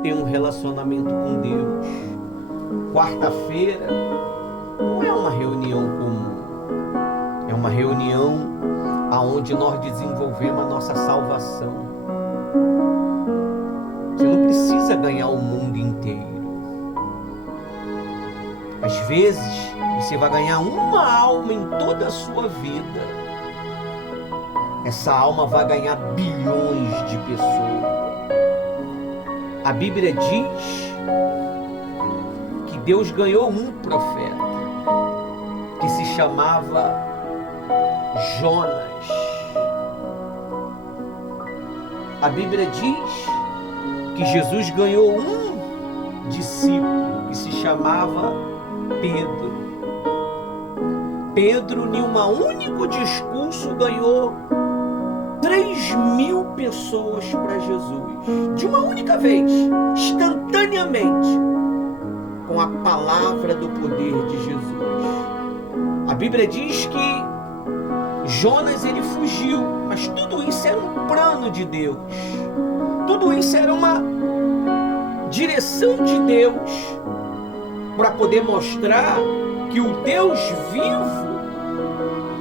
Ter um relacionamento com Deus. Quarta-feira não é uma reunião comum, é uma reunião aonde nós desenvolvemos a nossa salvação. Você não precisa ganhar o mundo inteiro. Às vezes você vai ganhar uma alma em toda a sua vida. Essa alma vai ganhar bilhões de pessoas. A Bíblia diz que Deus ganhou um profeta que se chamava Jonas. A Bíblia diz que Jesus ganhou um discípulo que se chamava Pedro. Pedro, em um único discurso, ganhou 3.000 pessoas para Jesus, de uma única vez, instantaneamente, com a palavra do poder de Jesus. A Bíblia diz que Jonas ele fugiu, mas tudo isso era um plano de Deus, tudo isso era uma direção de Deus, para poder mostrar que o Deus vivo,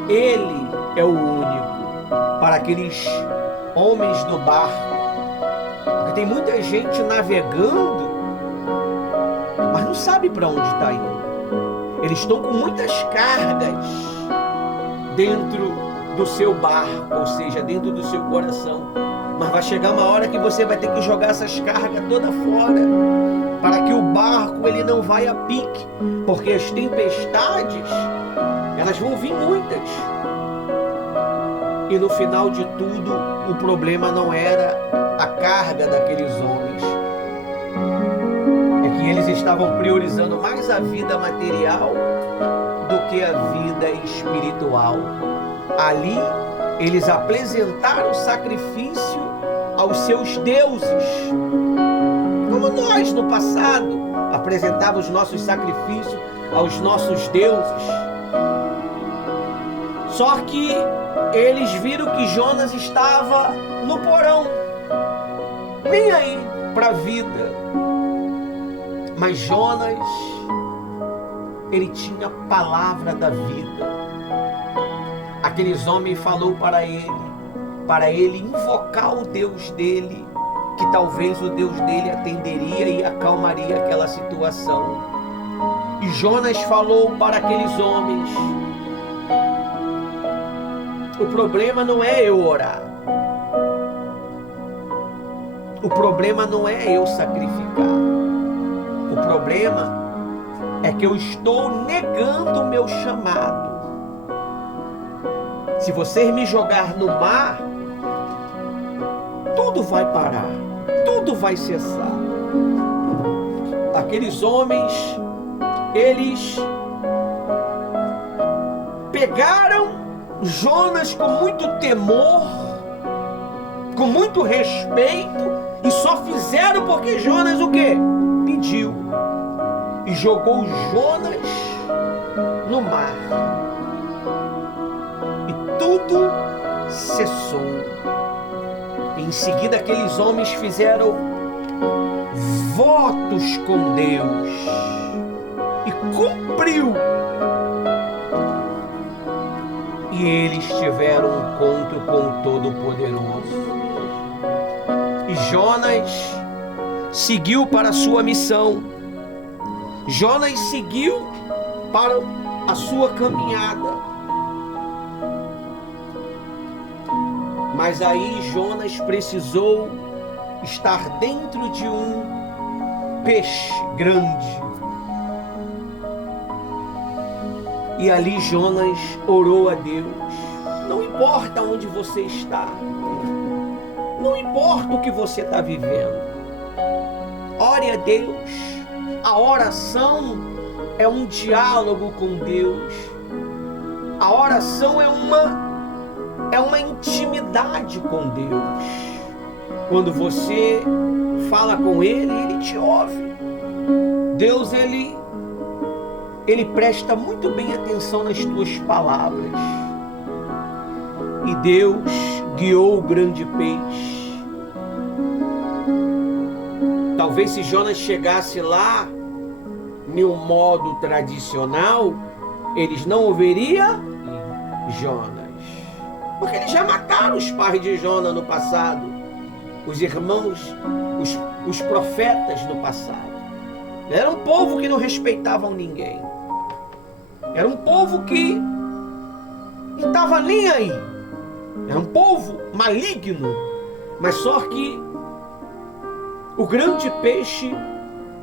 Ele é o único, para aqueles homens do barco. Porque tem muita gente navegando, mas não sabe para onde está indo. Eles estão com muitas cargas dentro do seu barco, ou seja, dentro do seu coração. Mas vai chegar uma hora que você vai ter que jogar essas cargas toda fora, para que o barco ele não vá a pique, porque as tempestades, elas vão vir muitas. E no final de tudo, o problema não era a carga daqueles homens. É que eles estavam priorizando mais a vida material do que a vida espiritual. Ali, eles apresentaram sacrifício aos seus deuses. Como nós, no passado, apresentávamos os nossos sacrifícios aos nossos deuses. Só que eles viram que Jonas estava no porão, nem aí para a vida. Mas Jonas, ele tinha a palavra da vida. Aqueles homens falou para ele invocar o Deus dele, que talvez o Deus dele atenderia e acalmaria aquela situação. E Jonas falou para aqueles homens: o problema não é eu orar. O problema não é eu sacrificar. O problema é que eu estou negando o meu chamado. Se vocês me jogar no mar, tudo vai parar, tudo vai cessar. Aqueles homens, eles pegaram Jonas com muito temor, com muito respeito, e só fizeram porque Jonas o quê? Pediu. E jogou Jonas no mar. E tudo cessou. E em seguida aqueles homens fizeram votos com Deus. E cumpriu. E eles tiveram um encontro com o Todo-Poderoso. E Jonas seguiu para a sua missão. Jonas seguiu para a sua caminhada. Mas aí Jonas precisou estar dentro de um peixe grande. E ali Jonas orou a Deus: não importa onde você está, não importa o que você está vivendo, ore a Deus. A oração é um diálogo com Deus. A oração é uma intimidade com Deus. Quando você fala com Ele, Ele te ouve. Deus, Ele presta muito bem atenção nas tuas palavras. E Deus guiou o grande peixe. Talvez se Jonas chegasse lá, em um modo tradicional, eles não ouviriam Jonas. Porque eles já mataram os pais de Jonas no passado. Os irmãos, os profetas no passado. Era um povo que não respeitavam ninguém. Era um povo que não estava nem aí. Era um povo maligno. Mas só que o grande peixe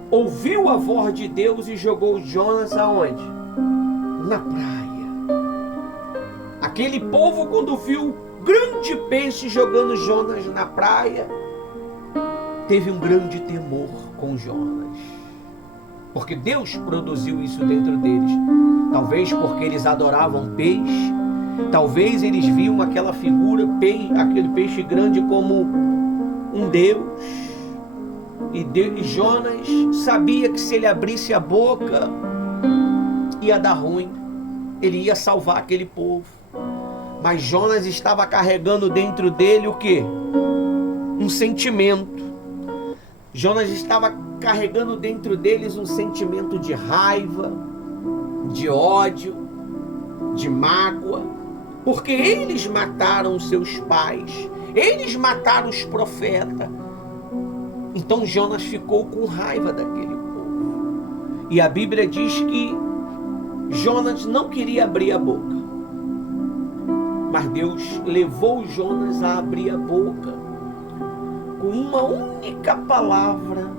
ouviu a voz de Deus e jogou Jonas aonde? Na praia. Aquele povo, quando viu o grande peixe jogando Jonas na praia, teve um grande temor com Jonas. Porque Deus produziu isso dentro deles. Talvez porque eles adoravam peixe. Talvez eles viam aquela figura, aquele peixe grande, como um Deus. E Jonas sabia que se ele abrisse a boca, ia dar ruim. Ele ia salvar aquele povo. Mas Jonas estava carregando dentro dele o quê? Um sentimento. Jonas estava carregando dentro deles um sentimento de raiva, de ódio, de mágoa. Porque eles mataram os seus pais. Eles mataram os profetas. Então Jonas ficou com raiva daquele povo. E a Bíblia diz que Jonas não queria abrir a boca. Mas Deus levou Jonas a abrir a boca. Com uma única palavra,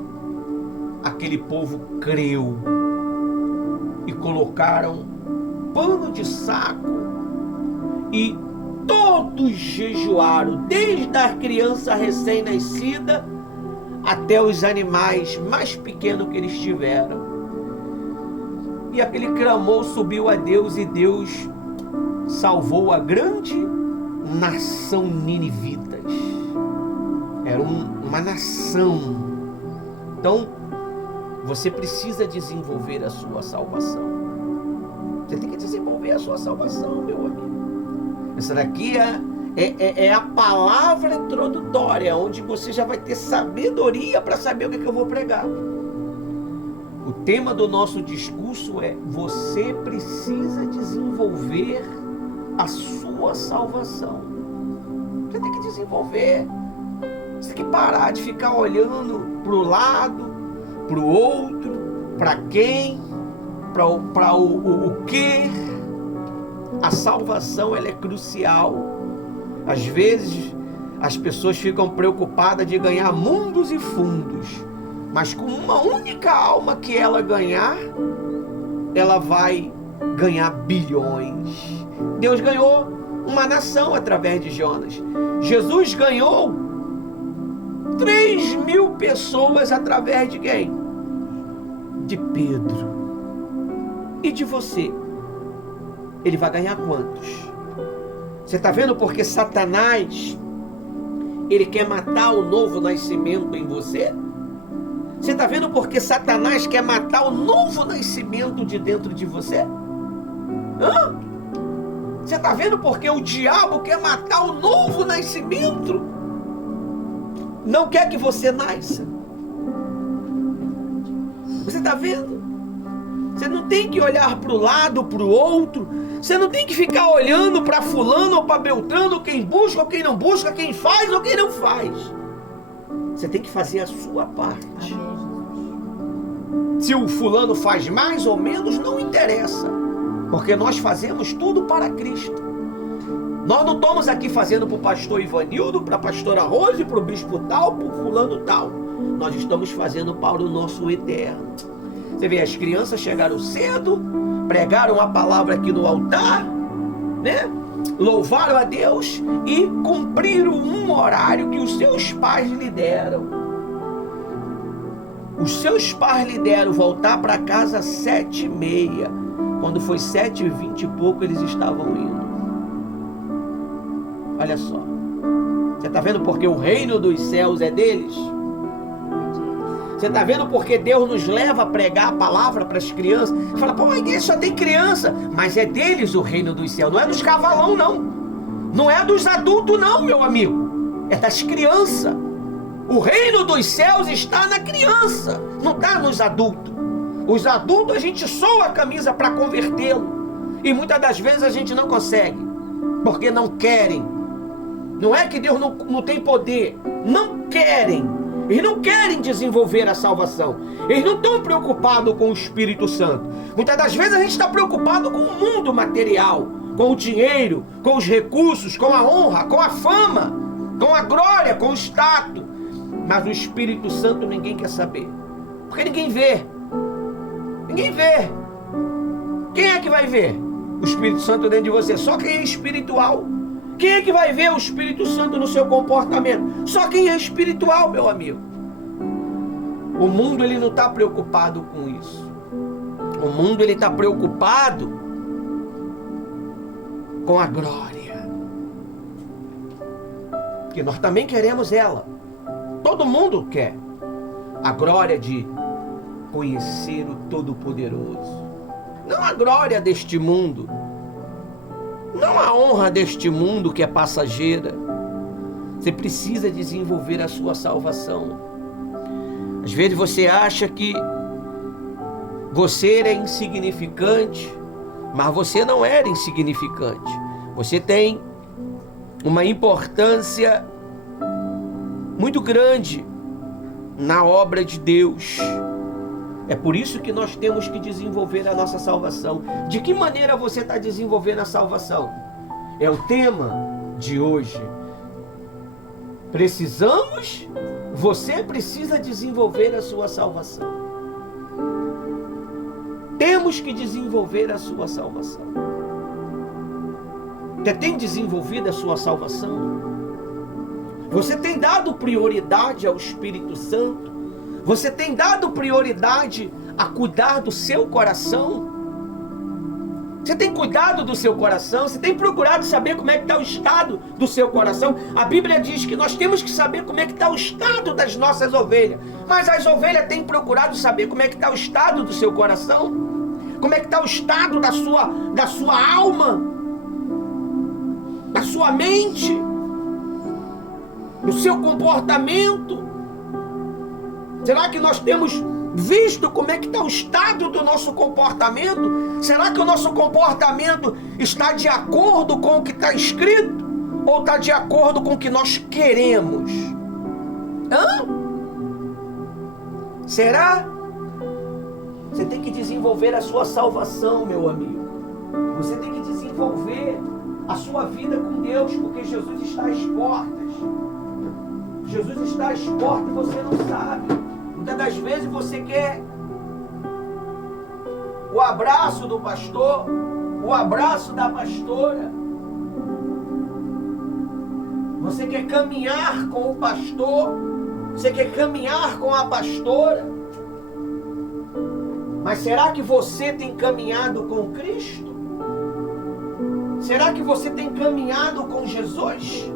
aquele povo creu. E colocaram pano de saco. E todos jejuaram, desde a criança recém-nascida até os animais mais pequenos que eles tiveram. E aquele clamor subiu a Deus e Deus salvou a grande nação ninivitas. Era uma nação. Então, você precisa desenvolver a sua salvação. Você tem que desenvolver a sua salvação, meu amigo. Essa daqui é a palavra introdutória, onde você já vai ter sabedoria para saber o que eu vou pregar. O tema do nosso discurso é: você precisa desenvolver a sua salvação. Você tem que desenvolver. Você tem que parar de ficar olhando para o lado, para o outro, para quem, para o que. A salvação, ela é crucial. Às vezes as pessoas ficam preocupadas de ganhar mundos e fundos, mas com uma única alma que ela ganhar, ela vai ganhar bilhões. Deus ganhou uma nação através de Jonas. Jesus ganhou 3.000 pessoas através de quem? De Pedro. E de você? Ele vai ganhar quantos? Você está vendo porque Satanás, ele quer matar o novo nascimento em você? Você está vendo porque Satanás quer matar o novo nascimento de dentro de você? Hã? Você está vendo porque o diabo quer matar o novo nascimento? Não quer que você nasça. Você está vendo? Você não tem que olhar para o lado, para o outro. Você não tem que ficar olhando para fulano ou para Beltrano, quem busca ou quem não busca, quem faz ou quem não faz. Você tem que fazer a sua parte. Se o fulano faz mais ou menos, não interessa. Porque nós fazemos tudo para Cristo. Nós não estamos aqui fazendo para o pastor Ivanildo, para a pastora Rose, para o bispo tal, para o fulano tal. Nós estamos fazendo para o nosso eterno. Você vê, as crianças chegaram cedo, pregaram a palavra aqui no altar, né? Louvaram a Deus e cumpriram um horário que os seus pais lhe deram. Os seus pais lhe deram voltar para casa às 7h30. Quando foi 7h20 e pouco, eles estavam indo. Olha só. Você está vendo porque o reino dos céus é deles? Você está vendo porque Deus nos leva a pregar a palavra para as crianças? Fala, pô, a igreja só tem criança. Mas é deles o reino dos céus. Não é dos cavalão, não. Não é dos adultos, não, meu amigo. É das crianças. O reino dos céus está na criança, não está nos adultos. Os adultos a gente soa a camisa para convertê-lo. E muitas das vezes a gente não consegue, porque não querem. Não é que Deus não tem poder, não querem. Eles não querem desenvolver a salvação. Eles não estão preocupados com o Espírito Santo. Muitas das vezes a gente está preocupado com o mundo material, com o dinheiro, com os recursos, com a honra, com a fama, com a glória, com o status. Mas o Espírito Santo ninguém quer saber, porque ninguém vê. Ninguém vê. Quem é que vai ver o Espírito Santo dentro de você? Só quem é espiritual. Quem é que vai ver o Espírito Santo no seu comportamento? Só quem é espiritual, meu amigo. O mundo ele não está preocupado com isso. O mundo ele está preocupado com a glória. Porque nós também queremos ela. Todo mundo quer a glória de conhecer o Todo-Poderoso. Não a glória deste mundo. Não a honra deste mundo que é passageira. Você precisa desenvolver a sua salvação. Às vezes você acha que você é insignificante, mas você não era insignificante. Você tem uma importância muito grande na obra de Deus. É por isso que nós temos que desenvolver a nossa salvação. De que maneira você está desenvolvendo a salvação? É o tema de hoje. Você precisa desenvolver a sua salvação. Temos que desenvolver a sua salvação. Você tem desenvolvido a sua salvação? Você tem dado prioridade ao Espírito Santo? Você tem dado prioridade a cuidar do seu coração? Você tem cuidado do seu coração? Você tem procurado saber como é que está o estado do seu coração? A Bíblia diz que nós temos que saber como é que está o estado das nossas ovelhas. Mas as ovelhas têm procurado saber como é que está o estado do seu coração? Como é que está o estado da sua alma? Da sua mente? Do seu comportamento? Será que nós temos visto como é que está o estado do nosso comportamento? Será que o nosso comportamento está de acordo com o que está escrito? Ou está de acordo com o que nós queremos? Será? Você tem que desenvolver a sua salvação, meu amigo. Você tem que desenvolver a sua vida com Deus, porque Jesus está às portas. Jesus está às portas e você não sabe. Muitas das vezes você quer o abraço do pastor, o abraço da pastora. Você quer caminhar com o pastor, você quer caminhar com a pastora. Mas será que você tem caminhado com Cristo? Será que você tem caminhado com Jesus?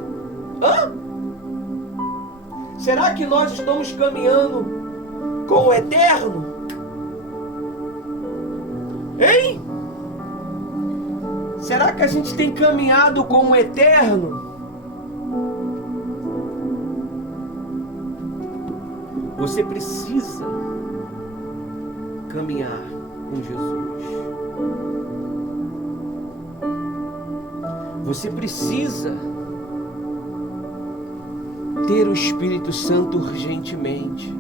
Será que nós estamos caminhando com o eterno? Hein? Será que a gente tem caminhado com o eterno? Você precisa caminhar com Jesus. Você precisa ter o Espírito Santo urgentemente.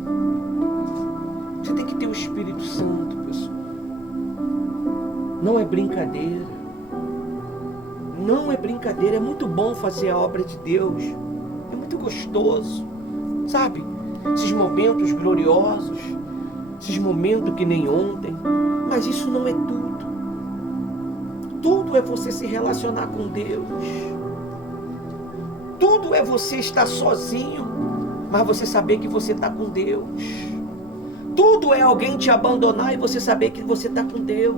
Você tem que ter o Espírito Santo, pessoal. Não é brincadeira. Não é brincadeira. É muito bom fazer a obra de Deus. É muito gostoso. Sabe? Esses momentos gloriosos. Esses momentos que nem ontem. Mas isso não é tudo. Tudo é você se relacionar com Deus. Tudo é você estar sozinho, mas você saber que você está com Deus. Tudo é alguém te abandonar e você saber que você está com Deus.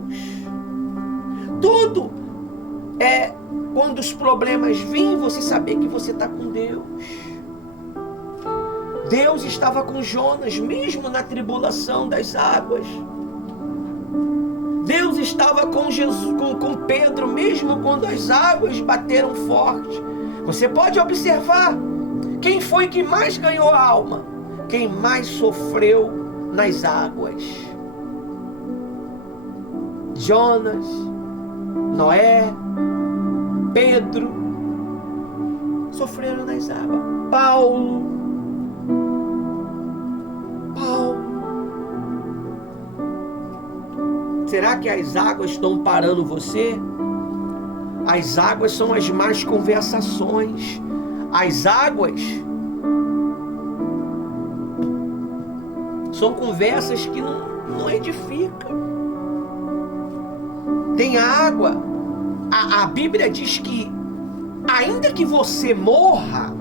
Tudo é quando os problemas vêm, você saber que você está com Deus. Deus estava com Jonas, mesmo na tribulação das águas. Deus estava com Jesus, com Pedro, mesmo quando as águas bateram forte. Você pode observar Quem foi que mais ganhou a alma? Quem mais sofreu nas águas. Jonas, Noé, Pedro, sofreram nas águas. Paulo. Será que as águas estão parando você? As águas são as más conversações. As águas são conversas que não edificam. Tem água. A Bíblia diz que ainda que você morra,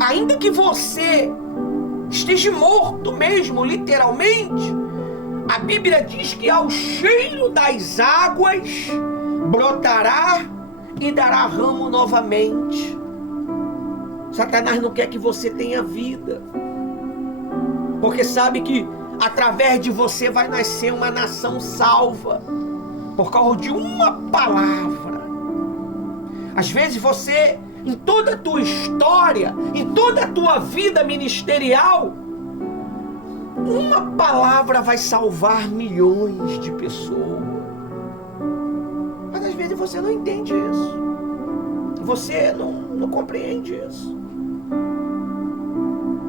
ainda que você esteja morto mesmo, literalmente, a Bíblia diz que ao cheiro das águas brotará e dará ramo novamente. Satanás não quer que você tenha vida, porque sabe que através de você vai nascer uma nação salva, por causa de uma palavra. Às vezes você, em toda a tua história, em toda a tua vida ministerial, uma palavra vai salvar milhões de pessoas. Mas às vezes você não entende isso. Você não compreende isso.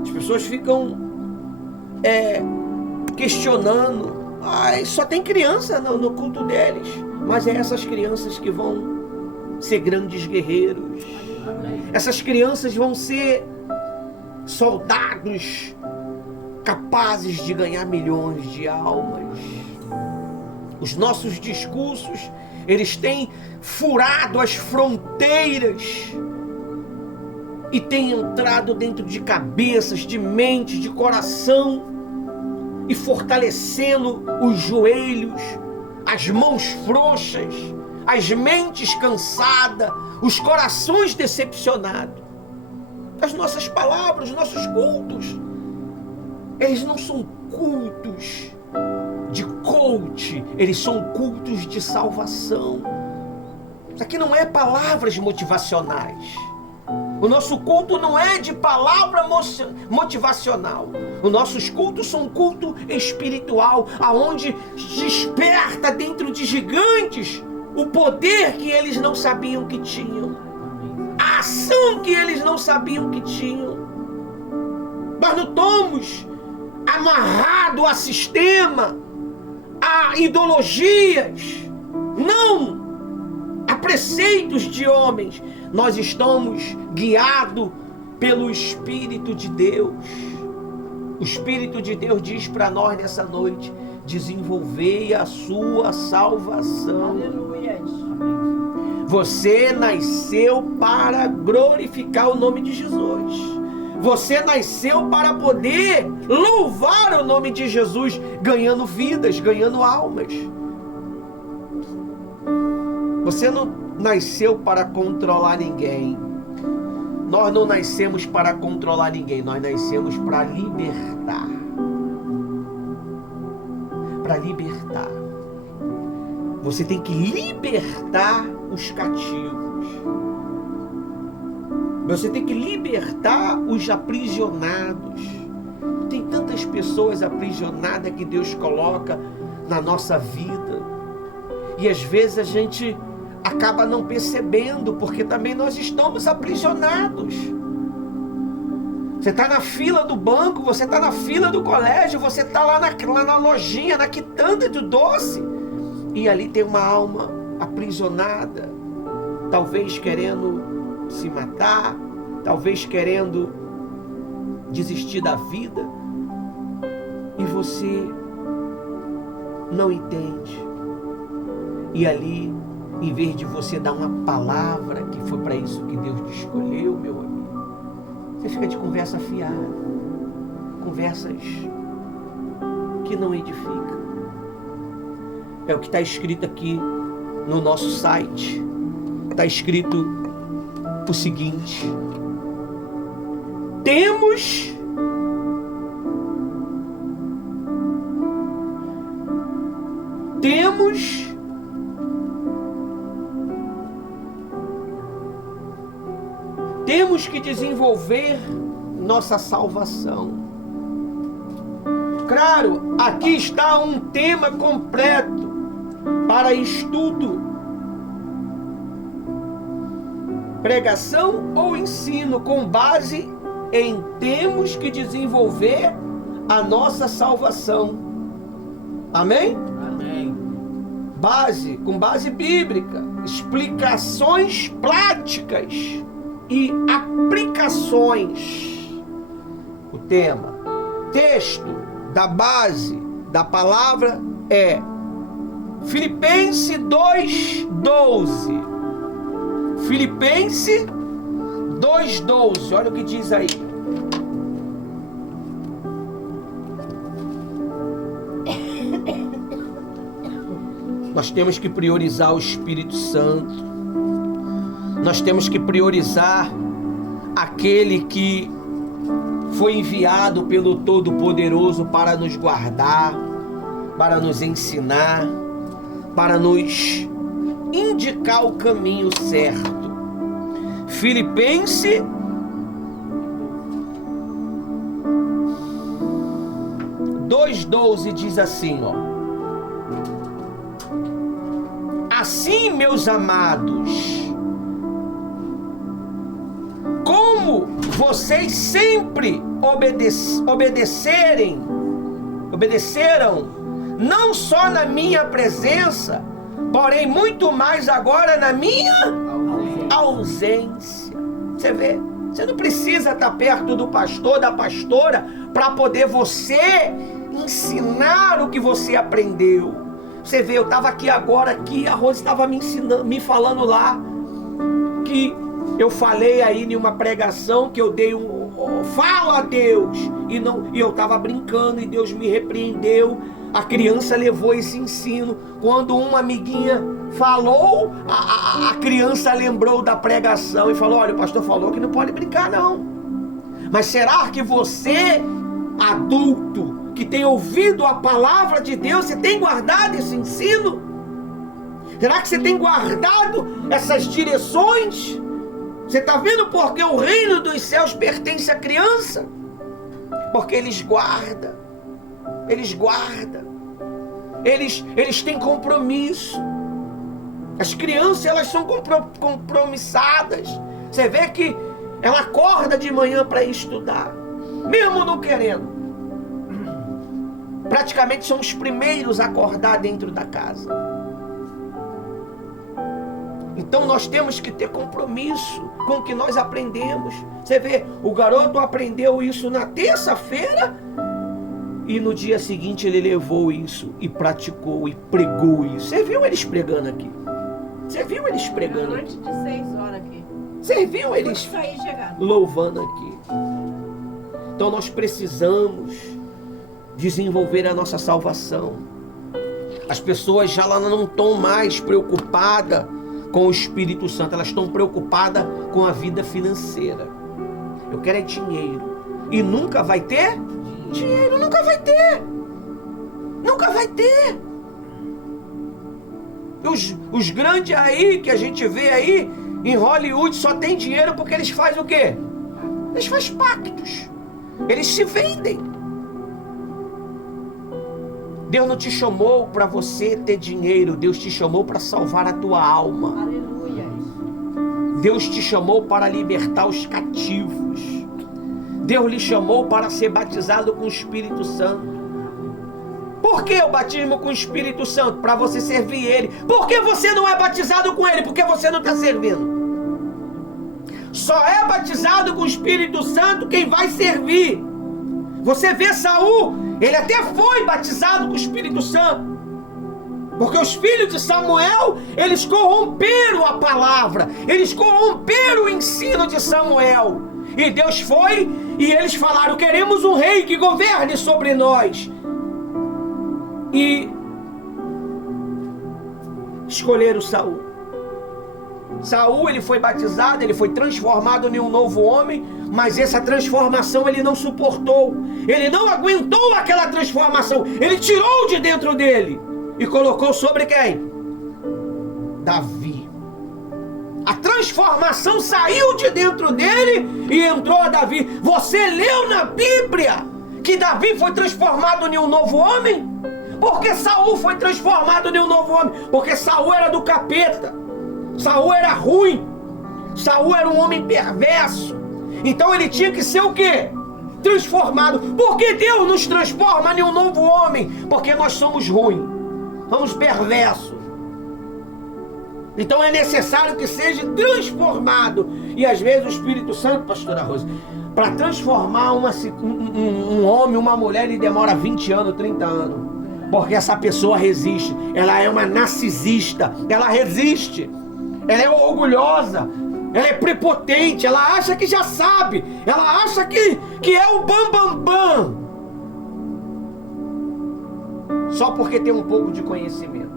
As pessoas ficam questionando. Só tem criança no culto deles. Mas é essas crianças que vão ser grandes guerreiros. Essas crianças vão ser soldados capazes de ganhar milhões de almas. Os nossos discursos, eles têm furado as fronteiras e têm entrado dentro de cabeças, de mentes, de coração e fortalecendo os joelhos, as mãos frouxas, as mentes cansadas, os corações decepcionados. As nossas palavras, os nossos cultos, eles não são cultos de coach, eles são cultos de salvação. Isso aqui não é palavras motivacionais. O nosso culto não é de palavra motivacional. Os nossos cultos são culto espiritual, aonde desperta dentro de gigantes o poder que eles não sabiam que tinham, a ação que eles não sabiam que tinham. Nós não estamos amarrados a sistema, a ideologias, não a preceitos de homens. Nós estamos guiados pelo Espírito de Deus. O Espírito de Deus diz para nós nessa noite: desenvolvei a sua salvação. Aleluia. Você nasceu para glorificar o nome de Jesus. Você nasceu para poder louvar o nome de Jesus, ganhando vidas, ganhando almas. Você não nasceu para controlar ninguém. Nós não nascemos para controlar ninguém. Nós nascemos para libertar. Para libertar. Você tem que libertar os cativos. Você tem que libertar os aprisionados. Tem tantas pessoas aprisionadas que Deus coloca na nossa vida. E às vezes a gente acaba não percebendo, porque também nós estamos aprisionados. Você está na fila do banco, você está na fila do colégio, você está lá na lojinha, na quitanda do doce, e ali tem uma alma aprisionada, talvez querendo se matar, talvez querendo desistir da vida, e você não entende. E ali, em vez de você dar uma palavra, que foi para isso que Deus te escolheu, meu amigo, você fica de conversa fiada, conversas que não edificam. É o que está escrito aqui no nosso site. Está escrito o seguinte: temos temos que desenvolver nossa salvação. Claro, aqui está um tema completo para estudo. Pregação ou ensino com base em temos que desenvolver a nossa salvação. Amém? Amém. Com base bíblica, explicações práticas e aplicações. O tema, texto da base da palavra é Filipenses 2:12. Filipenses 2:12. Olha o que diz aí. Nós temos que priorizar o Espírito Santo. Nós temos que priorizar aquele que foi enviado pelo Todo-Poderoso para nos guardar, para nos ensinar, para nos indicar o caminho certo. Filipenses 2:12 diz assim, ó: assim, meus amados, como vocês sempre obedeceram, não só na minha presença, porém muito mais agora na minha ausência. Você vê? Você não precisa estar perto do pastor, da pastora, para poder você ensinar o que você aprendeu. Você vê, eu estava aqui agora, a Rose estava me ensinando, me falando lá, que eu falei aí em uma pregação, que eu dei fala a Deus, e eu estava brincando, e Deus me repreendeu. A criança levou esse ensino. Quando uma amiguinha falou, a criança lembrou da pregação e falou: olha, o pastor falou que não pode brincar não. Mas será que você, adulto, que tem ouvido a palavra de Deus, você tem guardado esse ensino? Será que você tem guardado essas direções? Você está vendo porque o reino dos céus pertence à criança? Porque eles guardam. Eles têm compromisso. As crianças, elas são compromissadas. Você vê que ela acorda de manhã para estudar, mesmo não querendo. Praticamente são os primeiros a acordar dentro da casa. Então nós temos que ter compromisso com o que nós aprendemos. Você vê, o garoto aprendeu isso na terça-feira e no dia seguinte ele levou isso e praticou e pregou isso. Você viu eles pregando aqui? Você viu eles pregando aqui? Noite de 6 horas aqui. Você viu eles louvando aqui? Então nós precisamos desenvolver a nossa salvação. As pessoas já não estão mais preocupadas com o Espírito Santo, elas estão preocupadas com a vida financeira. Eu quero é dinheiro. E nunca vai ter? Dinheiro nunca vai ter. Nunca vai ter. Os grandes aí, que a gente vê aí, em Hollywood, só tem dinheiro porque eles fazem o quê? Eles fazem pactos. Eles se vendem. Deus não te chamou para você ter dinheiro. Deus te chamou para salvar a tua alma. Aleluia. Deus te chamou para libertar os cativos. Deus lhe chamou para ser batizado com o Espírito Santo. Por que o batismo com o Espírito Santo? Para você servir Ele. Por que você não é batizado com Ele? Porque você não está servindo. Só é batizado com o Espírito Santo quem vai servir. Você vê Saul, ele até foi batizado com o Espírito Santo, porque os filhos de Samuel, eles corromperam a palavra, eles corromperam o ensino de Samuel, e Deus foi, e eles falaram: queremos um rei que governe sobre nós, e escolheram Saul. Saul, ele foi batizado, ele foi transformado em um novo homem, mas essa transformação ele não suportou, ele não aguentou aquela transformação, ele tirou de dentro dele e colocou sobre quem? Davi. A transformação saiu de dentro dele e entrou a Davi. Você leu na Bíblia que Davi foi transformado em um novo homem? Porque Saul foi transformado em um novo homem? Porque Saul era do capeta. Saul era ruim. Saul era um homem perverso. Então ele tinha que ser o quê? Transformado. Por que Deus nos transforma em um novo homem? Porque nós somos ruins. Somos perversos. Então é necessário que seja transformado. E às vezes o Espírito Santo, pastora Rosa, para transformar um homem, uma mulher, ele demora 20 anos, 30 anos. Porque essa pessoa resiste. Ela é uma narcisista. Ela resiste. Ela é orgulhosa. Ela é prepotente. Ela acha que já sabe. Ela acha que é o bam. Só porque tem um pouco de conhecimento.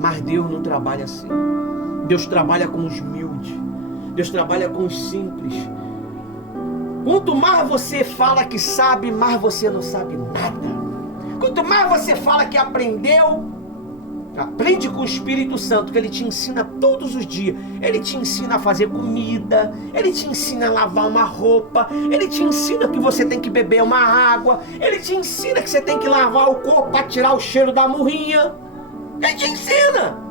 Mas Deus não trabalha assim. Deus trabalha com os humildes. Deus trabalha com os simples. Quanto mais você fala que sabe, mais você não sabe nada. Quanto mais você fala que aprendeu, aprende com o Espírito Santo, que Ele te ensina todos os dias. Ele te ensina a fazer comida, Ele te ensina a lavar uma roupa, Ele te ensina que você tem que beber uma água, Ele te ensina que você tem que lavar o corpo para tirar o cheiro da murrinha. Ele te ensina.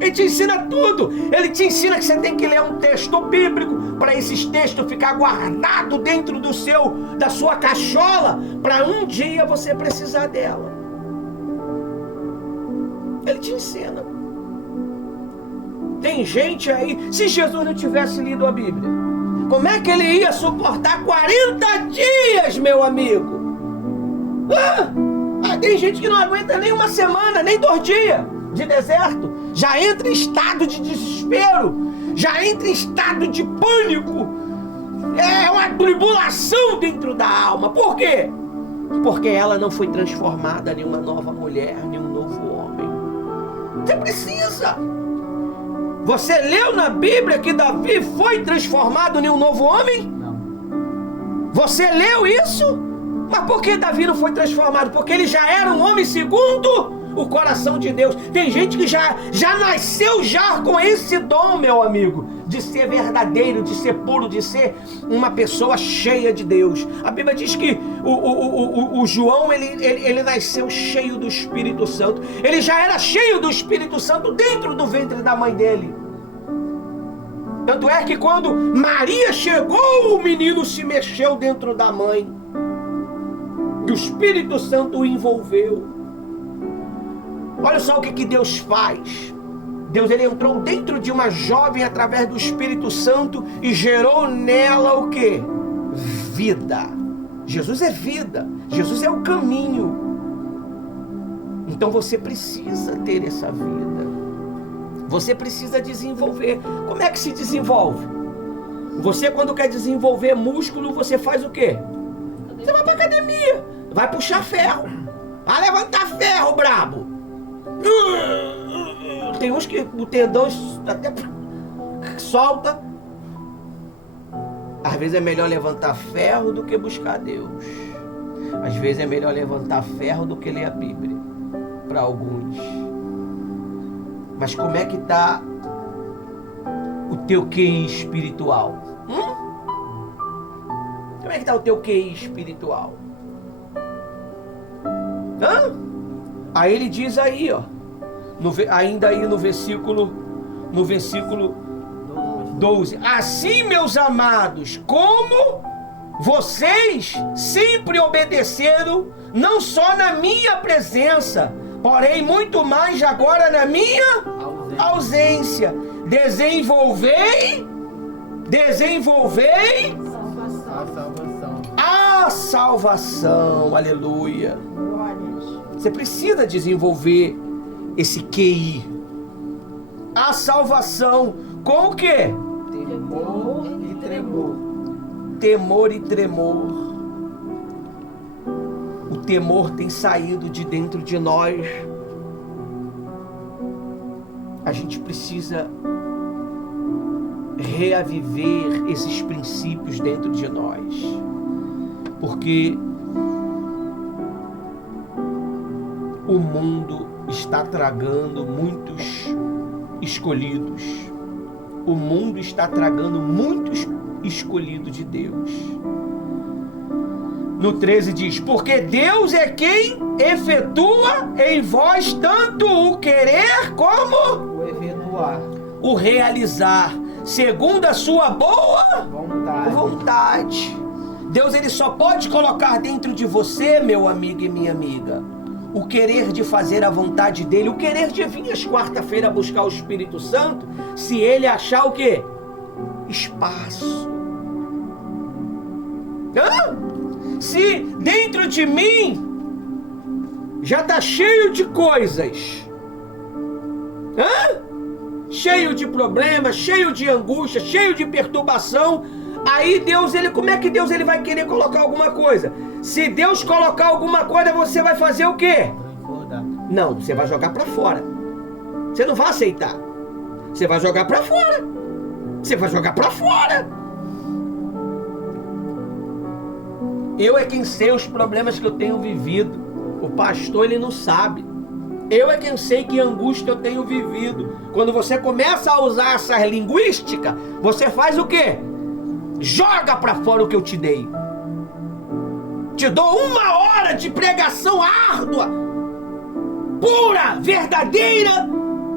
Ele te ensina tudo. Ele te ensina que você tem que ler um texto bíblico para esses textos ficar guardado dentro da sua cachola, para um dia você precisar dela. Ele te ensina. Tem gente aí, se Jesus não tivesse lido a Bíblia, como é que ele ia suportar 40 dias, meu amigo? Tem gente que não aguenta nem uma semana, nem 2 dias de deserto. Já entra em estado de desespero. Já entra em estado de pânico. É uma tribulação dentro da alma. Por quê? Porque ela não foi transformada em uma nova mulher, em um novo homem. Você precisa. Você leu na Bíblia que Davi foi transformado em um novo homem? Não. Você leu isso? Mas por que Davi não foi transformado? Porque ele já era um homem segundo o coração de Deus. Tem gente que já nasceu já com esse dom, meu amigo, de ser verdadeiro, de ser puro, de ser uma pessoa cheia de Deus. A Bíblia diz que o João, ele nasceu cheio do Espírito Santo. Ele já era cheio do Espírito Santo dentro do ventre da mãe dele. Tanto é que quando Maria chegou, o menino se mexeu dentro da mãe. E o Espírito Santo o envolveu. Olha só o que Deus faz. Deus, ele entrou dentro de uma jovem através do Espírito Santo e gerou nela o quê? Vida. Jesus é vida. Jesus é o caminho. Então você precisa ter essa vida. Você precisa desenvolver. Como é que se desenvolve? Você, quando quer desenvolver músculo, você faz o quê? Você vai pra academia. Vai puxar ferro. Vai levantar ferro, brabo. Tem uns que o tendão até solta. Às vezes é melhor levantar ferro do que buscar Deus. Às vezes é melhor levantar ferro do que ler a Bíblia. Para alguns. Mas como é que está o teu QI espiritual? Como é que está o teu QI espiritual? Aí ele diz aí, ó, ainda aí no versículo 12. Assim, meus amados, como vocês sempre obedeceram, não só na minha presença, porém muito mais agora na minha ausência. Desenvolvei a salvação. Aleluia. Você precisa desenvolver esse QI. A salvação com o quê? Temor e tremor. Temor e tremor. O temor tem saído de dentro de nós. A gente precisa reaviver esses princípios dentro de nós. Porque o mundo está tragando muitos escolhidos. o mundo está tragando muitos escolhidos de Deus. No 13 diz: porque Deus é quem efetua em vós tanto o querer como O efetuar. o realizar, segundo a sua boa vontade. Deus, ele só pode colocar dentro de você, meu amigo e minha amiga, o querer de fazer a vontade dele, o querer de vir às quarta-feira buscar o Espírito Santo, se ele achar o quê? Espaço. Se dentro de mim já está cheio de coisas, cheio de problemas, cheio de angústia, cheio de perturbação, aí Deus, como é que Deus ele vai querer colocar alguma coisa? Se Deus colocar alguma coisa, você vai fazer o quê? Não, você vai jogar para fora. Você não vai aceitar. Você vai jogar para fora. Você vai jogar para fora. Eu é quem sei os problemas que eu tenho vivido. O pastor, ele não sabe. Eu é quem sei que angústia eu tenho vivido. Quando você começa a usar essa linguística, você faz o quê? Joga para fora o que eu te dei. Te dou 1 hora de pregação árdua, pura, verdadeira,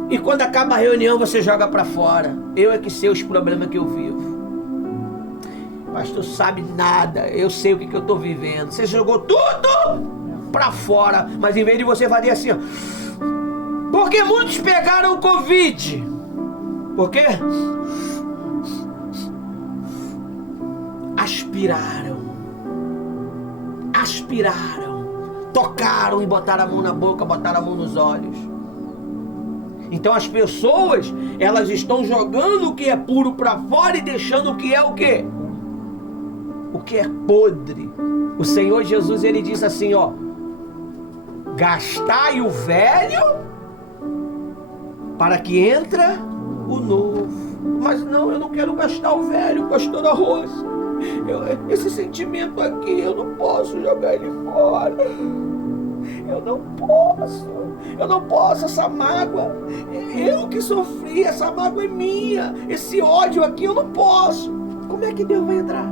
e quando acaba a reunião você joga para fora. Eu é que sei os problemas que eu vivo. Pastor sabe nada, eu sei o que eu estou vivendo. Você jogou tudo para fora, mas em vez de você fazer assim, ó, porque muitos pegaram Covid. Por quê? Aspiraram, tocaram e botaram a mão na boca, botaram a mão nos olhos. Então as pessoas, elas estão jogando o que é puro para fora e deixando o que é o quê? O que é podre. O Senhor Jesus, ele diz assim, ó: gastai o velho para que entra o novo. Mas não, eu não quero gastar o velho, pastora Rosa. Esse sentimento aqui, eu não posso jogar ele fora. Eu não posso, essa mágoa, eu que sofri, essa mágoa é minha, esse ódio aqui eu não posso. Como é que Deus vai entrar?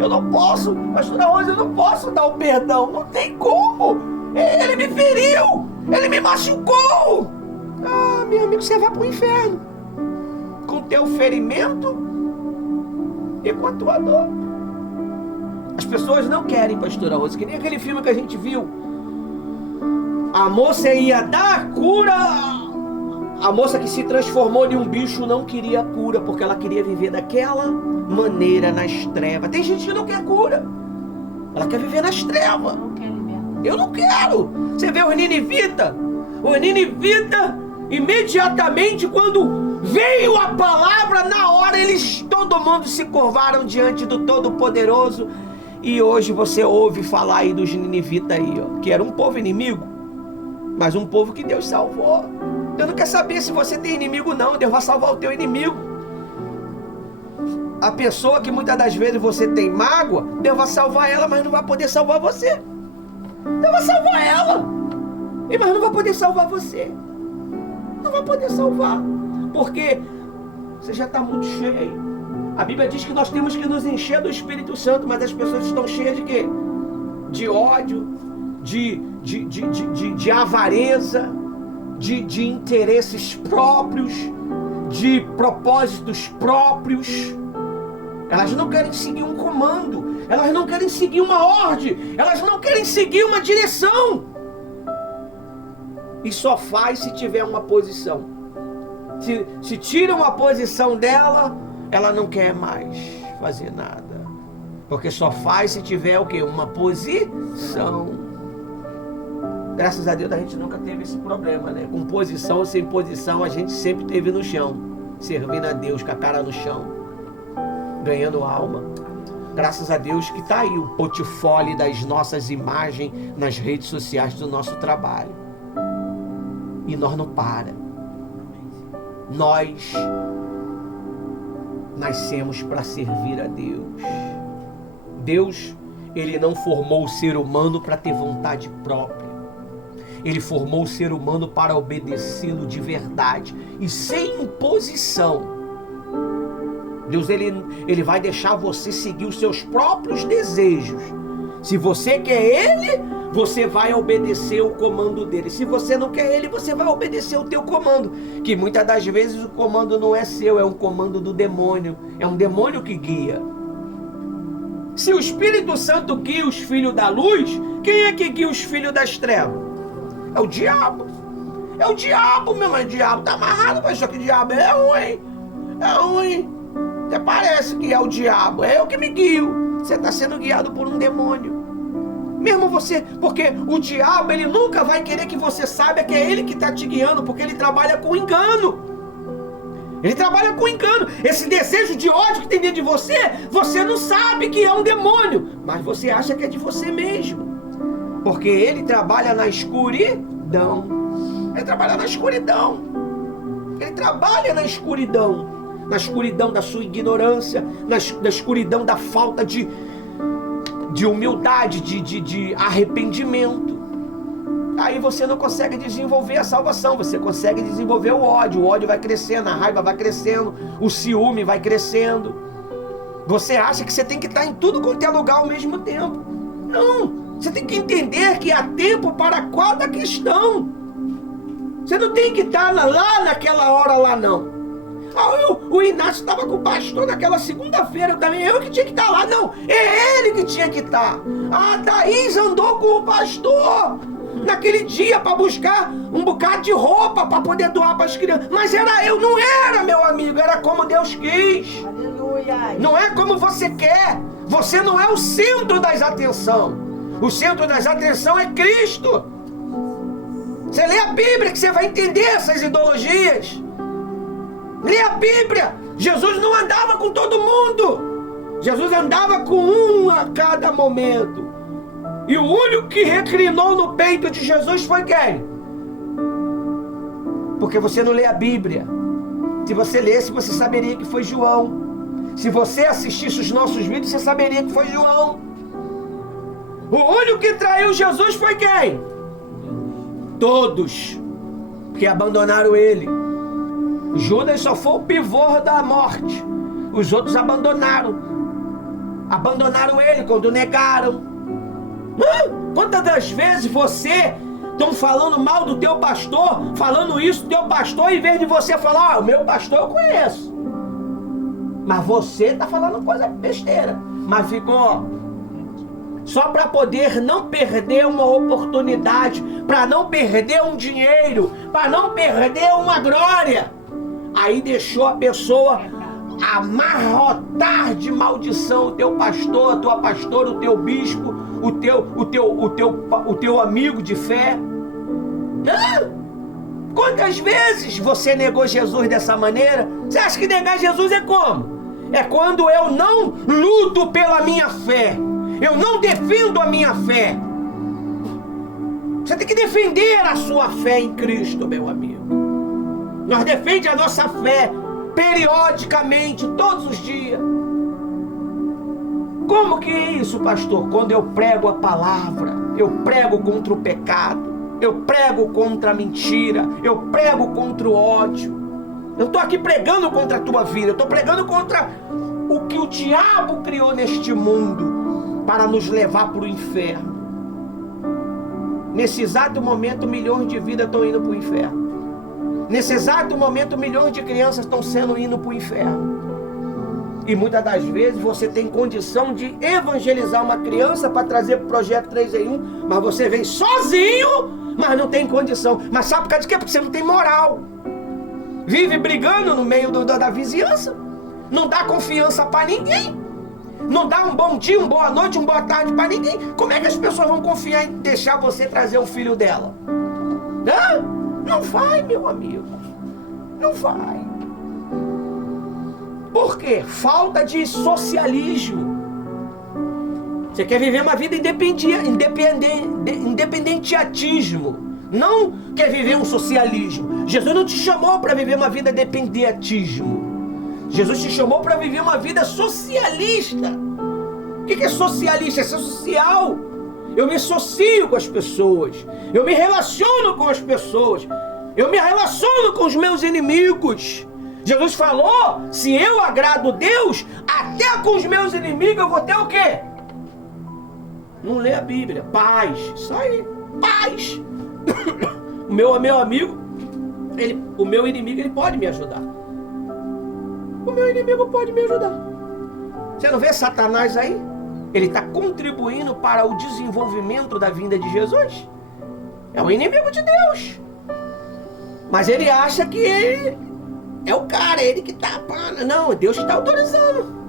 Eu não posso, pastora Rosa, eu não posso dar o perdão, não tem como. Ele me feriu, ele me machucou. Ah, meu amigo, você vai para o inferno com teu ferimento e com a tua dor. As pessoas não querem, pastora Rosa, que nem aquele filme que a gente viu. A moça ia dar a cura. A moça que se transformou em um bicho não queria cura, porque ela queria viver daquela maneira nas trevas. Tem gente que não quer cura, ela quer viver nas trevas. Eu não quero. Você vê os ninivitas, imediatamente quando veio a palavra, na hora todo mundo se curvaram diante do Todo-Poderoso. E hoje você ouve falar aí dos ninivitas aí, ó, que era um povo inimigo, mas um povo que Deus salvou. Deus não quer saber se você tem inimigo não, Deus vai salvar o teu inimigo. A pessoa que muitas das vezes você tem mágoa, Deus vai salvar ela, mas não vai poder salvar você. Deus vai salvar ela, mas não vai poder salvar você. Não vai poder salvar, porque você já está muito cheio. A Bíblia diz que nós temos que nos encher do Espírito Santo, mas as pessoas estão cheias de quê? De ódio, de avareza, de interesses próprios, de propósitos próprios. Elas não querem seguir um comando, elas não querem seguir uma ordem, elas não querem seguir uma direção. E só faz se tiver uma posição. Se tiram a posição dela, ela não quer mais fazer nada. Porque só faz se tiver o quê? Uma posição. Graças a Deus a gente nunca teve esse problema, né? Com posição ou sem posição, a gente sempre teve no chão, servindo a Deus com a cara no chão, ganhando alma. Graças a Deus que está aí o portfólio das nossas imagens nas redes sociais do nosso trabalho. E nós não para. Nós nascemos para servir a Deus. Deus, ele não formou o ser humano para ter vontade própria. Ele formou o ser humano para obedecê-lo de verdade e sem imposição. Deus ele vai deixar você seguir os seus próprios desejos. Se você quer Ele, você vai obedecer o comando dele. Se você não quer Ele, você vai obedecer o teu comando. Que muitas das vezes o comando não é seu, é um comando do demônio. É um demônio que guia. Se o Espírito Santo guia os filhos da luz, quem é que guia os filhos das trevas? É o diabo. É o diabo, meu irmão. O diabo tá amarrado, mas só que o diabo é ruim. É ruim. Até parece que é o diabo. É eu que me guio. Você está sendo guiado por um demônio. Mesmo você, porque o diabo, ele nunca vai querer que você saiba que é ele que está te guiando, porque ele trabalha com engano. Ele trabalha com engano. Esse desejo de ódio que tem dentro de você não sabe que é um demônio, mas você acha que é de você mesmo. Porque ele trabalha na escuridão. Ele trabalha na escuridão. Ele trabalha na escuridão. Na escuridão da sua ignorância, na escuridão da falta de humildade, de arrependimento. Aí você não consegue desenvolver a salvação, você consegue desenvolver o ódio vai crescendo, a raiva vai crescendo, o ciúme vai crescendo. Você acha que você tem que estar em tudo quanto é lugar ao mesmo tempo. Não, você tem que entender que há tempo para cada questão. Você não tem que estar lá naquela hora lá não. O Inácio estava com o pastor naquela segunda-feira também, eu que tinha que estar lá. Não, é ele que tinha que estar. A Thaís andou com o pastor naquele dia para buscar um bocado de roupa para poder doar para as crianças. Mas era eu, não era, meu amigo, era como Deus quis. Aleluia. Não é como você quer. Você não é o centro das atenções. O centro das atenções é Cristo. Você lê a Bíblia que você vai entender essas ideologias. Lê a Bíblia. Jesus não andava com todo mundo. Jesus andava com um a cada momento. E o único que reclinou no peito de Jesus foi quem? Porque você não lê a Bíblia. Se você lesse, você saberia que foi João. Se você assistisse os nossos vídeos, você saberia que foi João. O único que traiu Jesus foi quem? Todos. Porque abandonaram ele. Judas só foi o pivô da morte. Os outros abandonaram. Abandonaram ele quando negaram. Quantas das vezes você estão falando mal do teu pastor, falando isso do teu pastor, em vez de você falar, o meu pastor eu conheço. Mas você está falando coisa besteira. Mas ficou só para poder não perder uma oportunidade, para não perder um dinheiro, para não perder uma glória. Aí deixou a pessoa amarrotar de maldição o teu pastor, a tua pastora, o teu bispo, o teu amigo de fé. Quantas vezes você negou Jesus dessa maneira? Você acha que negar Jesus é como? É quando eu não luto pela minha fé, eu não defendo a minha fé. Você tem que defender a sua fé em Cristo, meu amigo. Nós defendemos a nossa fé periodicamente, todos os dias. Como que é isso, pastor? Quando eu prego a palavra, eu prego contra o pecado, eu prego contra a mentira, eu prego contra o ódio. Eu estou aqui pregando contra a tua vida, eu estou pregando contra o que o diabo criou neste mundo para nos levar para o inferno. Nesse exato momento, milhões de vidas estão indo para o inferno. Nesse exato momento, milhões de crianças estão indo para o inferno. E muitas das vezes você tem condição de evangelizar uma criança para trazer para o projeto 3 em 1, mas você vem sozinho, mas não tem condição. Mas sabe por causa de quê? Porque você não tem moral. Vive brigando no meio da vizinhança. Não dá confiança para ninguém. Não dá um bom dia, uma boa noite, uma boa tarde para ninguém. Como é que as pessoas vão confiar em deixar você trazer o filho dela? Não vai, meu amigo. Não vai. Por quê? Falta de socialismo. Você quer viver uma vida independenteatismo. Não quer viver um socialismo. Jesus não te chamou para viver uma vida dependentismo. Jesus te chamou para viver uma vida socialista. O que é socialista? É ser social. Eu me associo com as pessoas. Eu me relaciono com as pessoas. Eu me relaciono com os meus inimigos. Jesus falou, se eu agrado Deus, até com os meus inimigos eu vou ter o quê? Não lê a Bíblia. Paz. Isso aí. Paz. O meu amigo, o meu inimigo, ele pode me ajudar. O meu inimigo pode me ajudar. Você não vê Satanás aí? Ele está contribuindo para o desenvolvimento da vinda de Jesus. É o inimigo de Deus. Mas ele acha que ele é o cara, ele que está... Não, Deus está autorizando.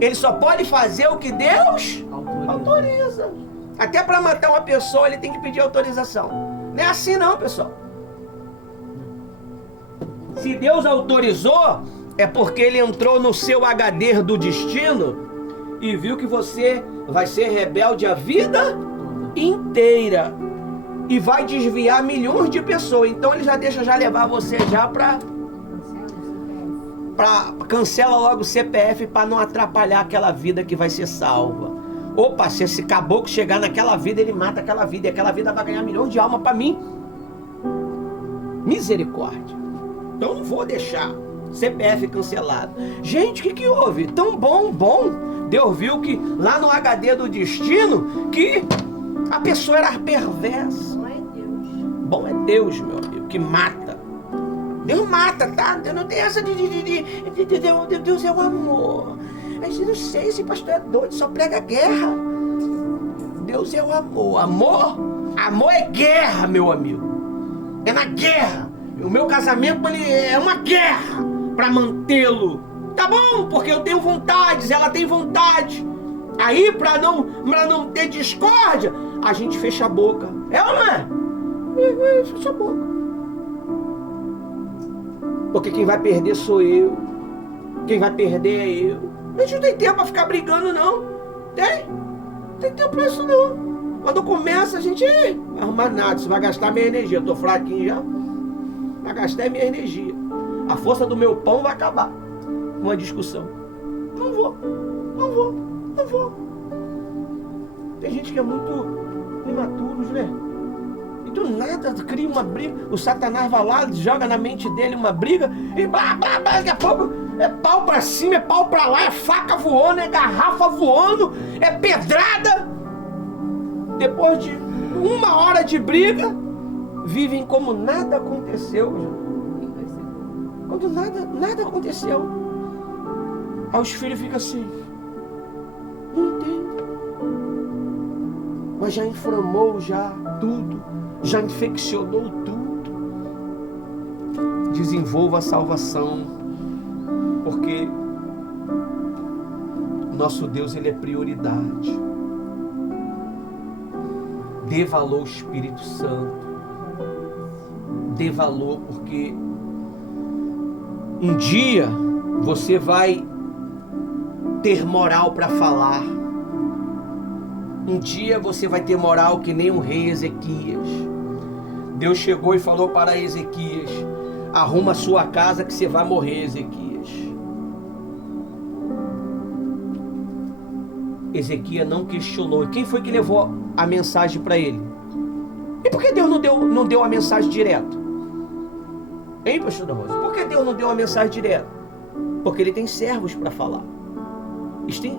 Ele só pode fazer o que Deus autoriza. Até para matar uma pessoa, ele tem que pedir autorização. Não é assim não, pessoal. Se Deus autorizou, é porque ele entrou no seu HD do destino e viu que você vai ser rebelde a vida inteira e vai desviar milhões de pessoas. Então ele já deixa levar você já para cancela logo o CPF para não atrapalhar aquela vida que vai ser salva. Opa, se esse caboclo chegar naquela vida, ele mata aquela vida, e aquela vida vai ganhar milhões de almas para mim. Misericórdia. Então não vou deixar CPF cancelado. Gente, o que houve? Tão bom. Deus viu que lá no HD do destino, que a pessoa era perversa. Bom é Deus, meu amigo, que mata. Deus mata, tá? Deus não tem essa de Deus é o amor. Mas eu não sei, esse pastor é doido, só prega guerra. Deus é o amor. Amor é guerra, meu amigo. É na guerra. O meu casamento ele é uma guerra para mantê-lo. Tá bom, porque eu tenho vontades, ela tem vontade. Aí, para não ter discórdia, a gente fecha a boca. É ou não é? Fecha a boca. Porque quem vai perder sou eu. Quem vai perder é eu. A gente não tem tempo para ficar brigando, não. Tem? Não tem tempo para isso, não. Quando começa, a gente não vai arrumar nada. Isso vai gastar minha energia. Eu tô fraquinho já. Vai gastar minha energia. A força do meu pão vai acabar com uma discussão. Não vou. Tem gente que é muito imaturos, né? E do nada cria uma briga. O Satanás vai lá, joga na mente dele uma briga e blá, daqui a pouco é pau pra cima, é pau pra lá, é faca voando, é garrafa voando, é pedrada. Depois de 1 hora de briga, vivem como nada aconteceu. Quando nada aconteceu. Aí os filhos ficam assim, não entendo. Mas já inflamou tudo, já infeccionou tudo. Desenvolva a salvação, porque nosso Deus, ele é prioridade. Dê valor ao Espírito Santo. Dê valor, porque um dia você vai ter moral para falar. Um dia você vai ter moral que nem o rei Ezequias. Deus chegou e falou para Ezequias: arruma a sua casa que você vai morrer, Ezequias. Ezequias não questionou. E quem foi que levou a mensagem para ele? E por que Deus não deu a mensagem direto? Hein, pastor da Rosa? Por que Deus não deu a mensagem direto? Porque ele tem servos para falar.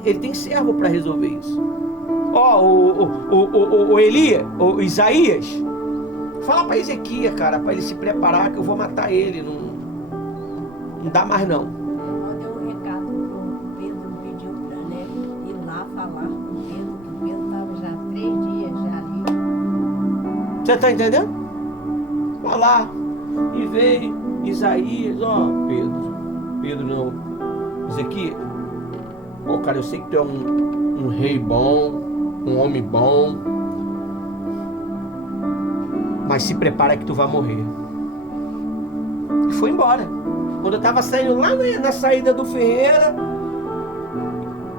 Ele tem servo para resolver isso. O Isaías, fala para Ezequias, cara, para ele se preparar, que eu vou matar ele. Não dá mais não. Deu um recado pro Pedro, pediu para ir lá falar com o Pedro, que o Pedro estava já 3 dias já ali. Você tá entendendo? Vai lá e veio Isaías, Pedro não, Ezequias. Pô, cara, eu sei que tu é um rei bom, um homem bom, mas se prepara que tu vai morrer. E foi embora. Quando eu estava saindo lá na saída do Ferreira,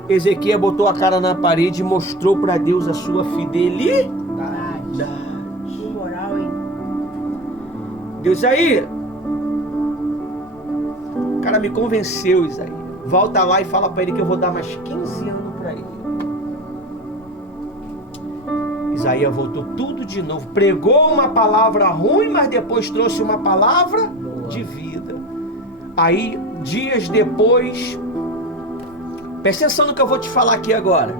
Ezequias botou a cara na parede e mostrou para Deus a sua fidelidade. Que moral, hein? Deus, Isaías, o cara me convenceu, Isaías. Volta lá e fala para ele que eu vou dar mais 15 anos para ele. Isaías voltou tudo de novo. Pregou uma palavra ruim, mas depois trouxe uma palavra de vida. Aí, dias depois, presta atenção no que eu vou te falar aqui agora.